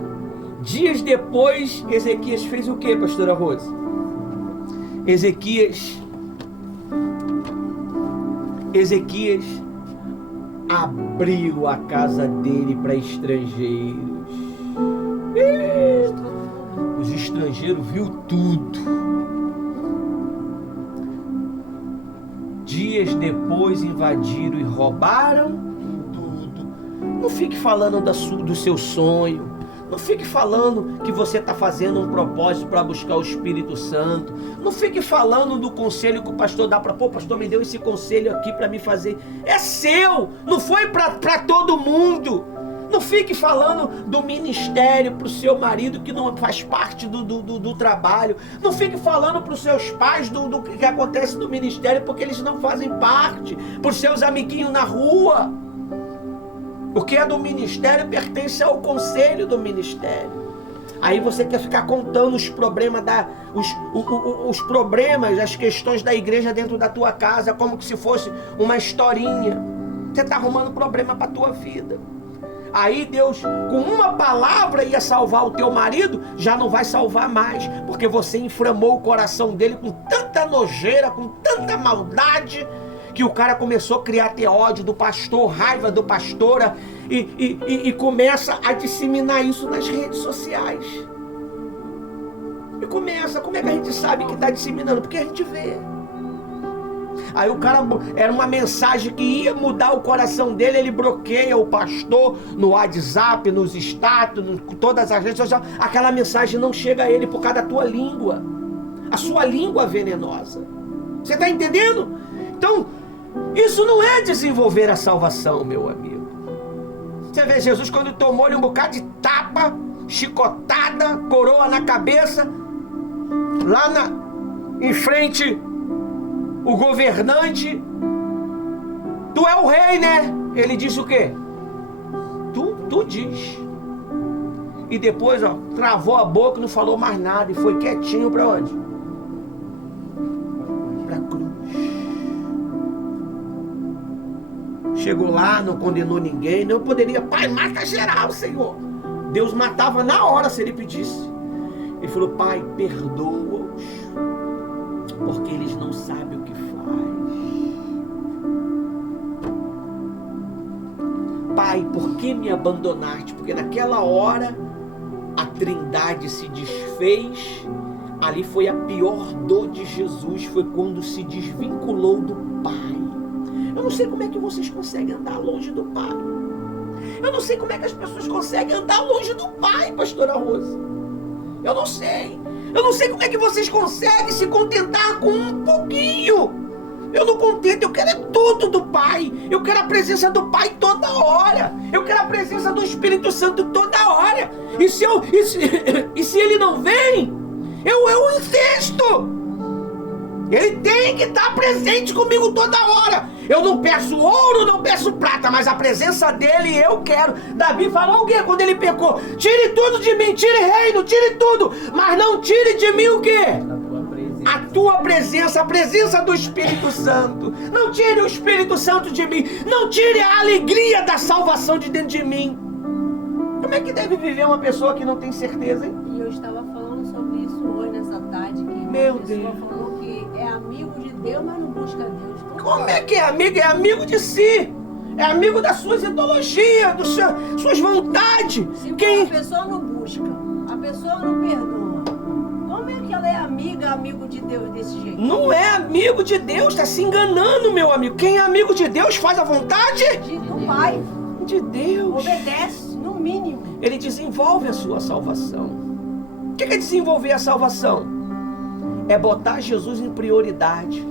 Dias depois, Ezequias fez o que, pastora Rose? Ezequias abriu a casa dele para estrangeiros. Os estrangeiros viu tudo. Dias depois invadiram e roubaram tudo. Não fique falando do seu sonho. Não fique falando que você está fazendo um propósito para buscar o Espírito Santo. Não fique falando do conselho que o pastor dá para... Pô, o pastor me deu esse conselho aqui para me fazer. É seu, não foi para todo mundo. Não fique falando do ministério para o seu marido que não faz parte do trabalho. Não fique falando para os seus pais do que acontece no ministério porque eles não fazem parte. Para os seus amiguinhos na rua. O que é do ministério pertence ao conselho do ministério. Aí você quer ficar contando os problemas, os problemas, as questões da igreja dentro da tua casa, como se fosse uma historinha. Você está arrumando problema para a tua vida. Aí Deus, com uma palavra, ia salvar o teu marido, já não vai salvar mais, porque você inflamou o coração dele com tanta nojeira, com tanta maldade, que o cara começou a criar até ódio do pastor, raiva do pastora, e começa a disseminar isso nas redes sociais. E começa, como é que a gente sabe que está disseminando? Porque a gente vê. Aí o cara, era uma mensagem que ia mudar o coração dele, ele bloqueia o pastor no WhatsApp, nos status, em todas as redes sociais. Aquela mensagem não chega a ele por causa da tua língua. A sua língua venenosa. Você está entendendo? Então, isso não é desenvolver a salvação, meu amigo. Você vê Jesus quando tomou-lhe um bocado de tapa, chicotada, coroa na cabeça, lá em frente, o governante. Tu é o rei, né? Ele disse o quê? Tu diz. E depois, travou a boca, não falou mais nada e foi quietinho para onde? Para a cruz. Chegou lá, não condenou ninguém, não poderia, pai, mata geral, Senhor. Deus matava na hora se ele pedisse. Ele falou, pai, perdoa-os, porque eles não sabem o que faz. Pai, por que me abandonaste? Porque naquela hora a Trindade se desfez. Ali foi a pior dor de Jesus, foi quando se desvinculou do Pai. Eu não sei como é que vocês conseguem andar longe do Pai. Eu não sei como é que as pessoas conseguem andar longe do Pai, pastora Rosa. Eu não sei. Eu não sei como é que vocês conseguem se contentar com um pouquinho. Eu não contento, eu quero tudo do Pai. Eu quero a presença do Pai toda hora. Eu quero a presença do Espírito Santo toda hora. E se ele não vem, eu insisto. Ele tem que estar presente comigo toda hora. Eu não peço ouro, não peço prata, mas a presença dele eu quero. Davi falou o quê quando ele pecou? Tire tudo de mim, tire reino, tire tudo, mas não tire de mim o quê? A tua presença, a presença do Espírito Santo. Não tire o Espírito Santo de mim. Não tire a alegria da salvação de dentro de mim. Como é que deve viver uma pessoa que não tem certeza, hein? E eu estava falando sobre isso hoje, nessa tarde, que Meu uma pessoa Deus. falou que é amigo de Deus, mas não busca Deus. Como é que é amigo? É amigo de si. É amigo das suas ideologias, das suas vontades. Se a pessoa não busca, a pessoa não perdoa, como é que ela é amigo de Deus desse jeito? Não é amigo de Deus, está se enganando, meu amigo. Quem é amigo de Deus faz a vontade Do Pai. de Deus. Obedece, no mínimo. Ele desenvolve a sua salvação. O que é desenvolver a salvação? É botar Jesus em prioridade.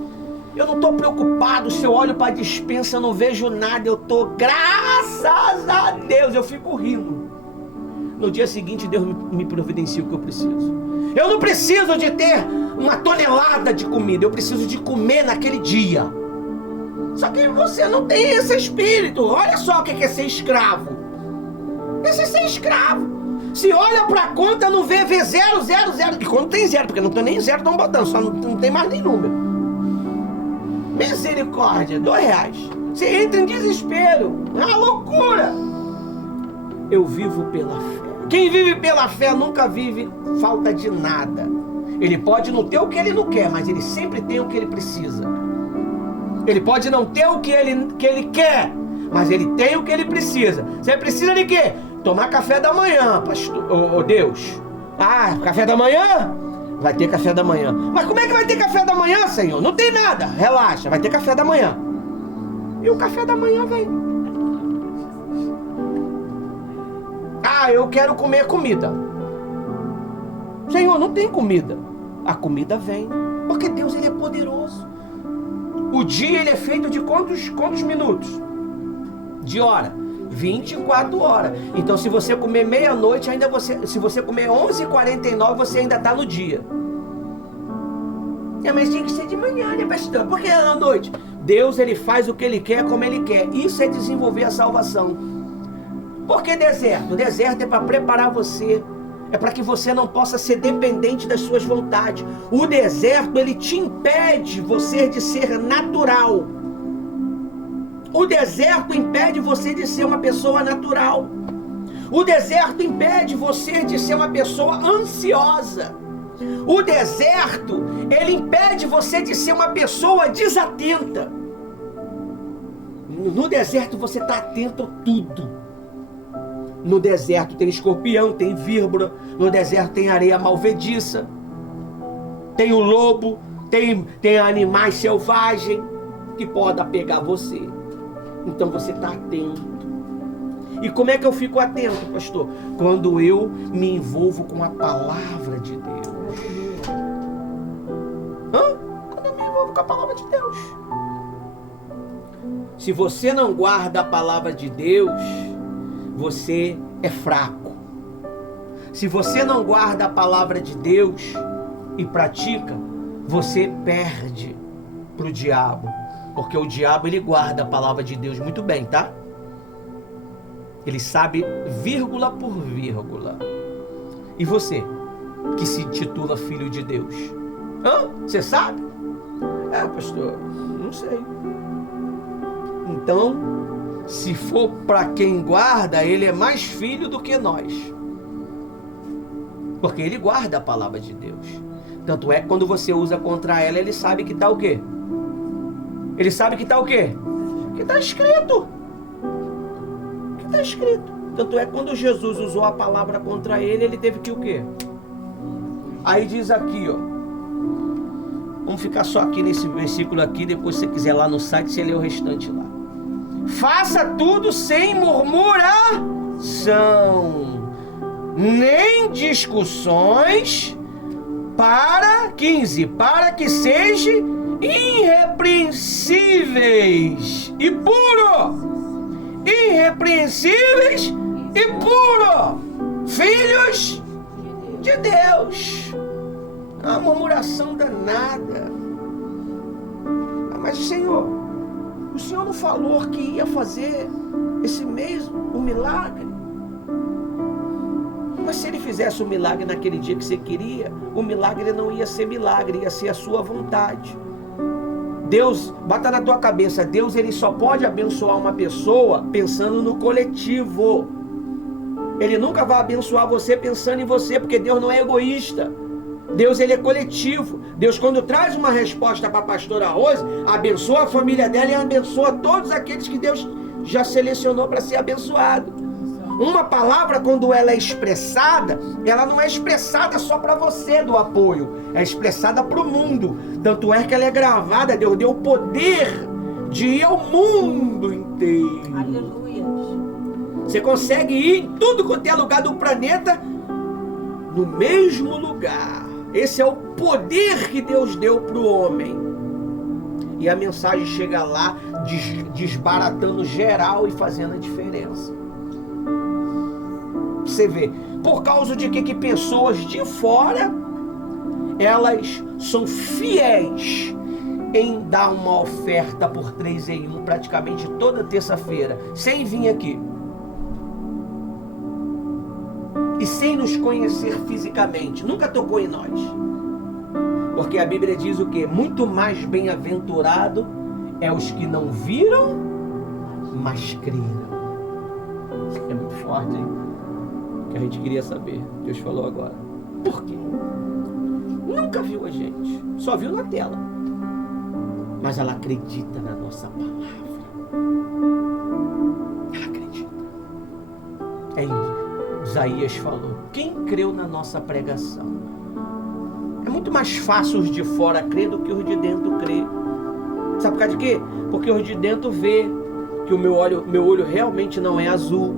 Eu não estou preocupado se eu olho para a despensa, eu não vejo nada. Eu estou, graças a Deus, eu fico rindo. No dia seguinte, Deus me providencia o que eu preciso. Eu não preciso de ter uma tonelada de comida. Eu preciso de comer naquele dia. Só que você não tem esse espírito. Olha só o que é ser escravo. Esse é ser escravo. Se olha para a conta, não vê 0, 0, 0. E quando tem zero, porque não tem nem zero, estão botando. Só não tem mais nem número. Misericórdia, R$2. Você entra em desespero. É uma loucura. Eu vivo pela fé. Quem vive pela fé nunca vive falta de nada. Ele pode não ter o que ele não quer, mas ele sempre tem o que ele precisa. Ele pode não ter o que ele quer, mas ele tem o que ele precisa. Você precisa de quê? Tomar café da manhã, pastor. Ô Deus. Ah, café da manhã? Vai ter café da manhã. Mas como é que vai ter café da manhã, Senhor? Não tem nada. Relaxa, vai ter café da manhã. E o café da manhã vem. Ah, eu quero comer comida. Senhor, não tem comida. A comida vem. Porque Deus, ele é poderoso. O dia, ele é feito de quantos minutos? De hora? 24 horas. Então, se você comer meia-noite, se você comer 11h49, você ainda está no dia. Mas tem que ser de manhã, né, pastor? Por que à noite? Deus, ele faz o que ele quer, como ele quer. Isso é desenvolver a salvação. Por que deserto? O deserto é para preparar você. É para que você não possa ser dependente das suas vontades. O deserto, ele te impede você de ser natural. O deserto impede você de ser uma pessoa natural. O deserto impede você de ser uma pessoa ansiosa. O deserto, ele impede você de ser uma pessoa desatenta. No deserto você está atento a tudo. No deserto tem escorpião, tem víbora. No deserto tem areia malvediça. Tem o lobo. Tem animais selvagens que podem pegar você. Então você está atento. E como é que eu fico atento, pastor? Quando eu me envolvo com a palavra de Deus. Quando eu me envolvo com a palavra de Deus. Se você não guarda a palavra de Deus, você é fraco. Se você não guarda a palavra de Deus e pratica, você perde para o diabo. Porque o diabo, ele guarda a palavra de Deus muito bem, tá? Ele sabe vírgula por vírgula. E você, que se intitula filho de Deus? Você sabe? Pastor, não sei. Então, se for para quem guarda, ele é mais filho do que nós. Porque ele guarda a palavra de Deus. Tanto é que quando você usa contra ela, ele sabe que está o quê? Ele sabe que está o quê? Que está escrito. Que está escrito. Tanto é que quando Jesus usou a palavra contra ele, ele teve que o quê? Aí diz aqui, ó. Vamos ficar só aqui nesse versículo aqui, depois se você quiser lá no site, você lê o restante lá. Faça tudo sem murmuração, nem discussões, para que sejam irrepreensíveis e puro. Irrepreensíveis e puro. Filhos de Deus. Uma murmuração danada. Mas o Senhor não falou que ia fazer esse mês um milagre? Mas se ele fizesse um milagre naquele dia que você queria, o milagre não ia ser milagre, ia ser a sua vontade. Deus, bota na tua cabeça, Deus, ele só pode abençoar uma pessoa pensando no coletivo. Ele nunca vai abençoar você pensando em você, porque Deus não é egoísta. Deus, ele é coletivo. Deus, quando traz uma resposta para a pastora Rose, abençoa a família dela e abençoa todos aqueles que Deus já selecionou para ser abençoado. Uma palavra, quando ela é expressada, ela não é expressada só para você do apoio, é expressada para o mundo. Tanto é que ela é gravada, Deus deu o poder de ir ao mundo inteiro. Aleluia. Você consegue ir em tudo quanto é lugar do planeta, no mesmo lugar. Esse é o poder que Deus deu para o homem. E a mensagem chega lá, desbaratando geral e fazendo a diferença. Você vê, por causa de que pessoas de fora, elas são fiéis em dar uma oferta por 3 em 1, praticamente toda terça-feira, sem vir aqui. E sem nos conhecer fisicamente, nunca tocou em nós. Porque a Bíblia diz o quê? Muito mais bem-aventurado é os que não viram mas creram. É muito forte, hein? Que a gente queria saber. Deus falou agora. Por quê? Nunca viu a gente, só viu na tela. Mas ela acredita na nossa palavra. Ela acredita. É isso. Isaías falou. Quem creu na nossa pregação? É muito mais fácil os de fora crer do que os de dentro crer. Sabe por causa de quê? Porque os de dentro vê que o meu olho realmente não é azul.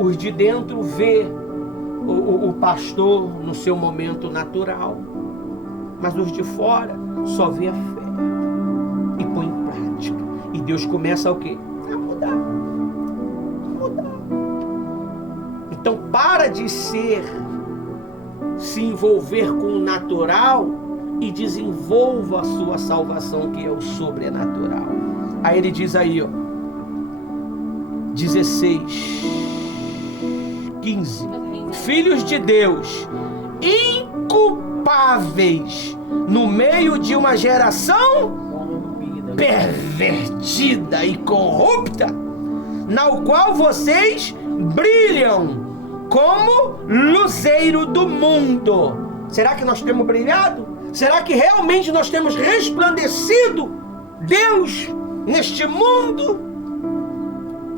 Os de dentro vê o pastor no seu momento natural. Mas os de fora só vê a fé e põe em prática. E Deus começa o quê? A mudar. Então para de se envolver com o natural e desenvolva a sua salvação, que é o sobrenatural. Aí ele diz aí, ó, 16, 15, filhos de Deus, inculpáveis no meio de uma geração pervertida e corrupta, na qual vocês brilham como luzeiro do mundo. Será que nós temos brilhado? Será que realmente nós temos resplandecido Deus neste mundo?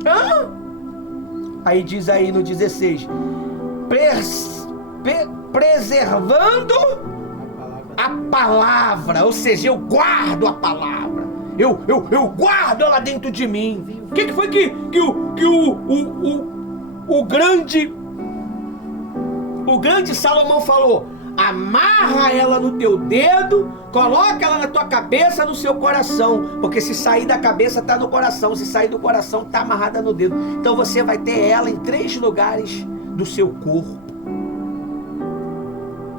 Hã? Aí diz aí no 16, preservando a palavra, ou seja, eu guardo a palavra, eu guardo ela dentro de mim. O que foi que o grande Salomão falou? Amarra ela no teu dedo, coloca ela na tua cabeça, no seu coração, porque se sair da cabeça está no coração, se sair do coração está amarrada no dedo. Então você vai ter ela em 3 lugares do seu corpo.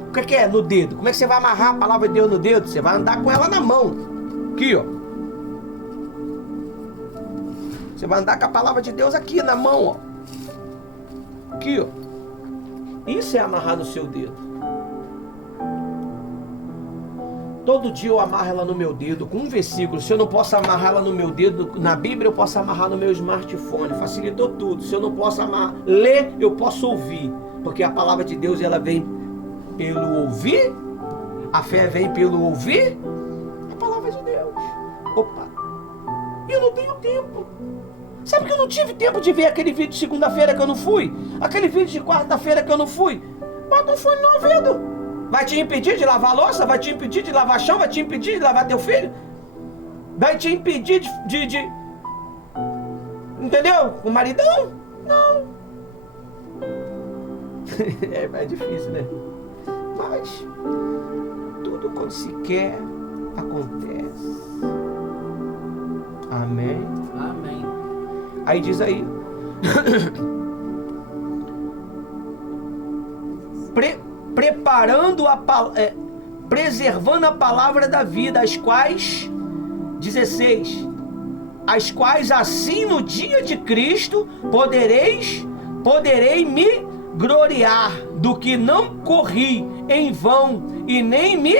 O que é no dedo? Como é que você vai amarrar a palavra de Deus no dedo? Você vai andar com ela na mão, aqui ó. Você vai andar com a palavra de Deus aqui na mão, ó. Aqui ó. Isso é amarrar no seu dedo. Todo dia eu amarro ela no meu dedo com um versículo. Se eu não posso amarrar ela no meu dedo, na Bíblia eu posso amarrar no meu smartphone. Facilitou tudo. Se eu não posso ler, eu posso ouvir. Porque a palavra de Deus, ela vem pelo ouvir. A fé vem pelo ouvir a palavra de Deus. Opa! E eu não tenho tempo. Sabe que eu não tive tempo de ver aquele vídeo de segunda-feira que eu não fui? Aquele vídeo de quarta-feira que eu não fui? Bota um fone no ouvido. Vai te impedir de lavar a louça? Vai te impedir de lavar chão? Vai te impedir de lavar teu filho? Vai te impedir de... Entendeu? O maridão? Não. É mais difícil, né? Mas tudo quando se quer, acontece. Amém? Amém. Aí diz aí... preservando a palavra da vida, as quais, 16, as quais assim no dia de Cristo poderei me gloriar do que não corri em vão e nem me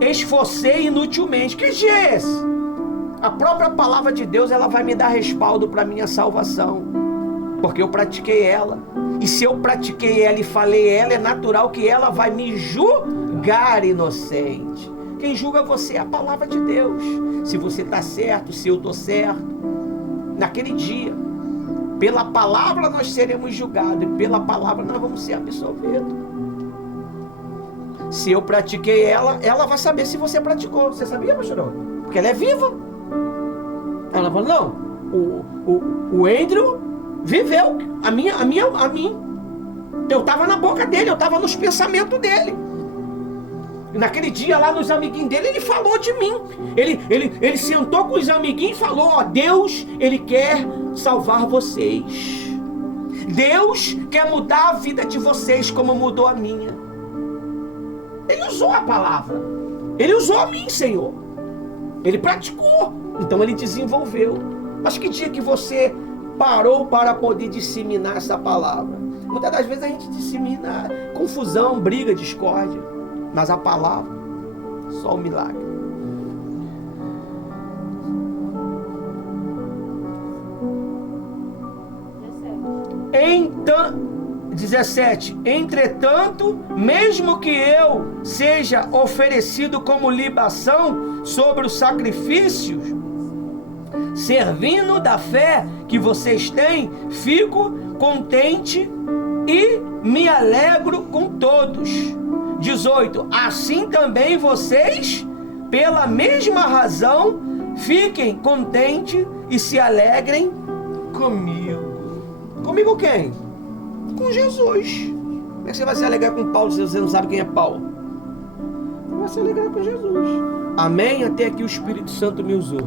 esforcei inutilmente. Que dia é esse? A própria palavra de Deus, ela vai me dar respaldo para minha salvação, porque eu pratiquei ela. E se eu pratiquei ela e falei ela, é natural que ela vai me julgar inocente. Quem julga você é a palavra de Deus. Se você está certo, se eu estou certo. Naquele dia, pela palavra nós seremos julgados, e pela palavra nós vamos ser absolvidos. Se eu pratiquei ela, ela vai saber se você praticou. Você sabia, pastor? Porque ela é viva. Ela fala, não, o Andrew viveu a mim. Eu estava na boca dele, eu estava nos pensamentos dele. E naquele dia lá nos amiguinhos dele, ele falou de mim. Ele sentou com os amiguinhos e falou, ó, Deus, ele quer salvar vocês. Deus quer mudar a vida de vocês como mudou a minha. Ele usou a palavra. Ele usou a mim, Senhor. Ele praticou. Então ele desenvolveu. Mas que dia que você parou para poder disseminar essa palavra? Muitas das vezes a gente dissemina confusão, briga, discórdia. Mas a palavra, só o milagre. 17. Entretanto, mesmo que eu seja oferecido como libação sobre os sacrifícios, servindo da fé que vocês têm, fico contente e me alegro com todos. 18. Assim também vocês, pela mesma razão, fiquem contentes e se alegrem comigo. Comigo quem? Com Jesus. Como é que você vai se alegrar com Paulo se você não sabe quem é Paulo? Você vai se alegrar com Jesus. Amém? Até aqui o Espírito Santo me usou.